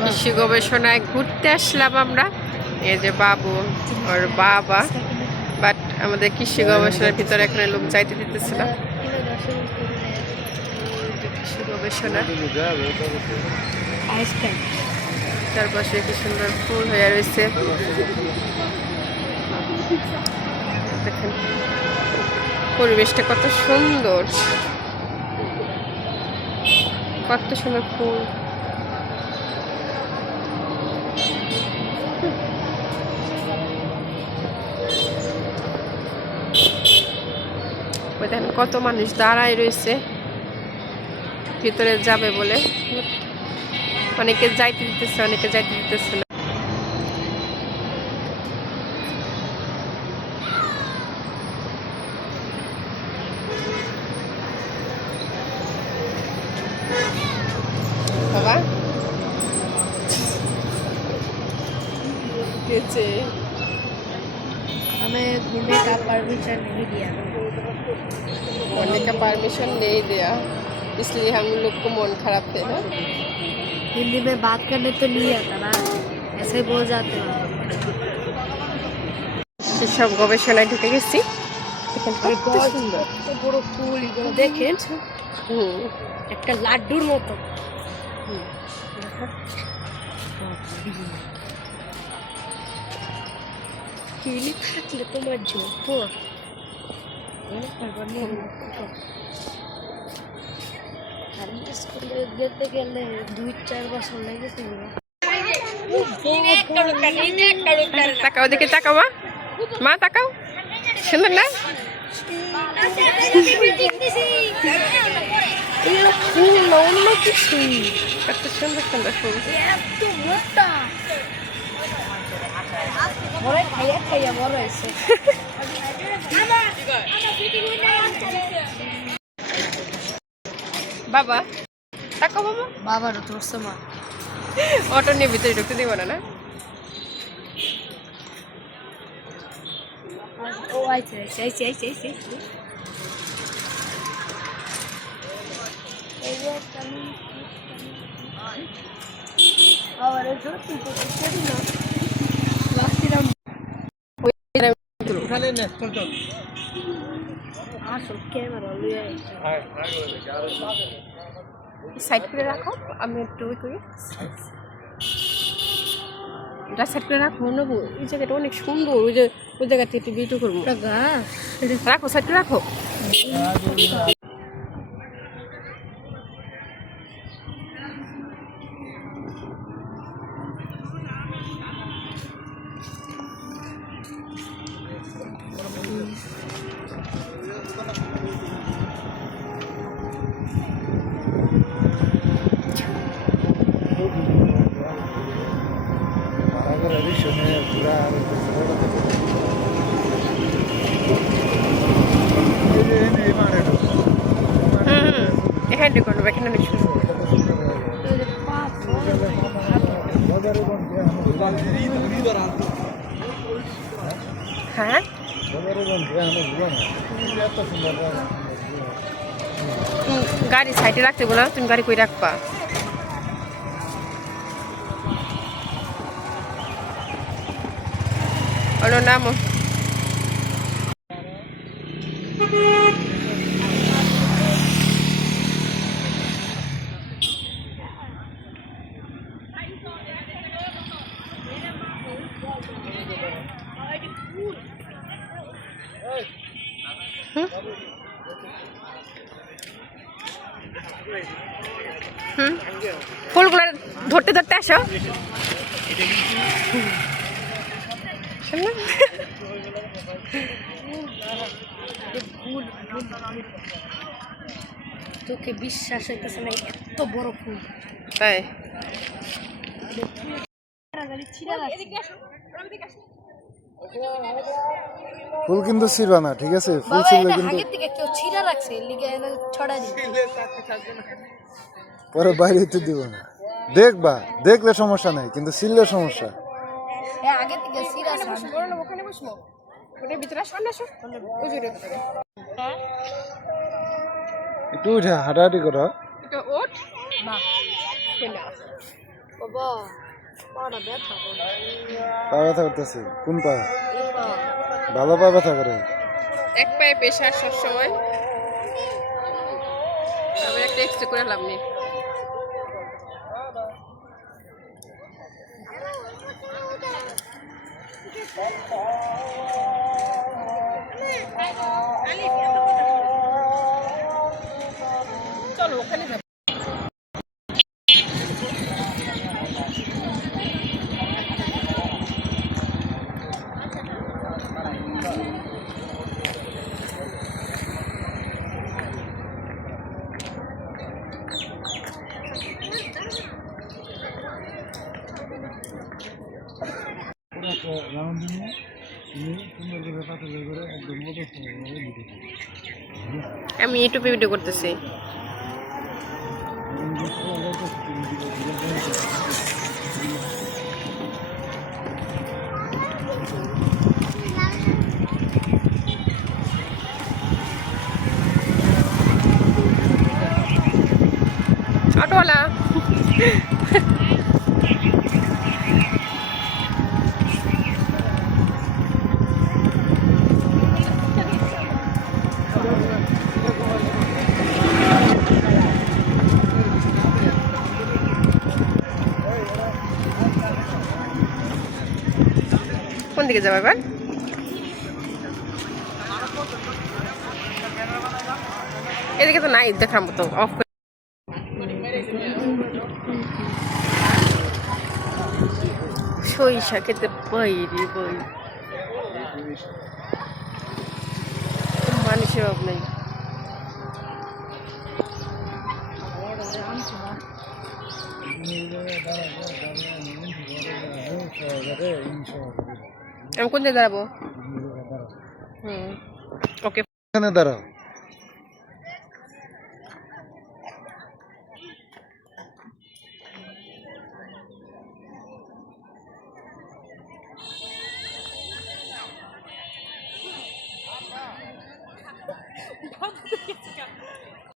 কৃষি গবেষণায় ঘুরতে আসলাম আমরা। এই যে বাবু ওর বাবা, বাট আমাদের কৃষি গবেষণার ভিতরে এখানে লোক যাইতে দিতেছিল। কৃষি গবেষণা চারপাশে কি সুন্দর ফুল হয়ে রয়েছে। দেখেন পরিবেশটা কত সুন্দর, কত সুন্দর ফুল। দেখেন কত মানুষ দাঁড়ায় রয়েছে ভিতরে যাবে বলে। অনেকে যাইতে দিতেছে, অনেকে যাইতে দিতেছে না। बाबा हमें घूमने का परमिशन नहीं दिया, घूमने का परमिशन नहीं दिया, इसलिए हम लोग को मन खराब थे ना। हिंदी में बात करने तो नहीं आता ना, ऐसे बोल जाते हो। सब গবেষণায় ঢুকে গেছি। দেখেন কত সুন্দর বড় ফুল, এগুলো দেখেন একটা লাড্ডুর মতো। কিলি থাকলে তোমার জন্য স্কুলে যেতে গেলে 2-4 বছর লেগেছে। তাকাও, দেখে তাকাও মা, তাকাও, সুন্দর না? ফুল না অন্য কিছু, কত সুন্দর সুন্দর ফুল। খাইয়া খাইয়া বড় হয়েছে। বাবা তাকাও, বাবা, বাবারও ধরছে মা। অটো নিয়ে ভিতরে ঢুকতে দিব না। ও আইছে আইছে আইছে আইছে আইছে। और जो तुम तो चली ना लास्टिराम उठा लेने चल चल। আসল ক্যামেরা লইয়া সাইড করে রাখো, আমি একটু ওই করি। এটা সাইড করে রাখো না, এই জায়গাটা অনেক সুন্দর। ওই যে ওই জায়গা থেকে ভিডিও করবো। রাখো, সাইড করে রাখো। এখানে দেখুন, এখানে অনেক সুন্দর। হ্যাঁ গাড়ি সাইডে রাখতে বললাম, তুমি গাড়ি কই রাখবা? ওর নাম ফুলগুলো ধরতে ধরতে আসো। তোকে বিশ্বাস হইতেছে না, এত বড় ফুল। তাই ফুল কিন্তু ছিড়বা না, ঠিক আছে? ফুল ছিড়লে কিন্তু আগে থেকে কেউ ছিঁড়া রাখছে, লিগে ছড়া দিবে, পরে বাইরে হইতে দিব না। দেখবা, দেখলে সমস্যা নাই, কিন্তু ছিড়লে সমস্যা। আগে থেকে ছিঁড়া আছে। ওখানে বসবো, ওটার ভিতরে সামনে আসো। একটু উঠে হাঁটাহাঁটি করো। এটা ওঠ না বাবা পাটা ব্যথা করে পা ব্যথা করতেছে কোন পা এই পা ভালো পা ব্যথা করে এক পায়ে প্রেশার সবসময়। আমি একটা এক্সরে করে লাভ নেই। চলো ওখানে যাবো। আমি ইউটিউবে ভিডিও করতেছি। অটোওয়ালা কোন দিকে যাবো এবার? এদিকে তো নাই দেখার মতো। অফ সরিষা খেতে বাইরে বই মানুষের অভাব নেই। আমি কোন দিকে দাঁড়াবো? ওকে এখানে দাঁড়াও